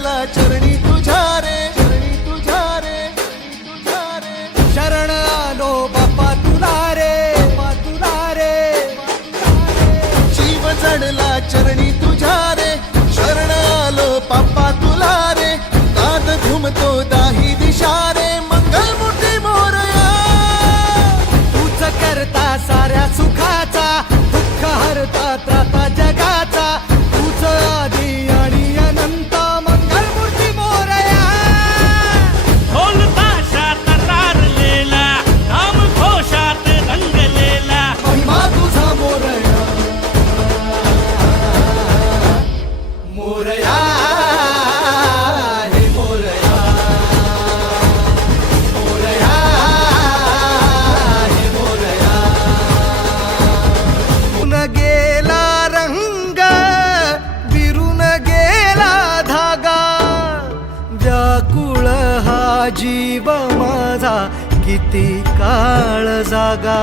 चढला चरणी तुझ्या रे, चरणी तुझ्या रे, तुझ्या रे. शरण आलो बाप्पा तुला रे, बाप्पा तुला रे. जीव चढला चरणी तुझ्या रे, शरण आलो बाप्पा तुला रे. नाद घुमतो दाही दिशा रे, मंगलमूर्ती मोरया. तूच करता साऱ्या सुखाचा, दुःख हरता त्राता जगाचा. तूच आदी आणि अनंत, मंगलमूर्ती मोरया. ढोल ताशात तारलेला, नाम घोषात रंगलेला. महिमा तुझा मोरया, मोरया हे मोरया, मोरया हे मोरया. उन गेला रंग, विरून गेला धागा. व्याकुळ हा जीव माझा किती काळ जागा.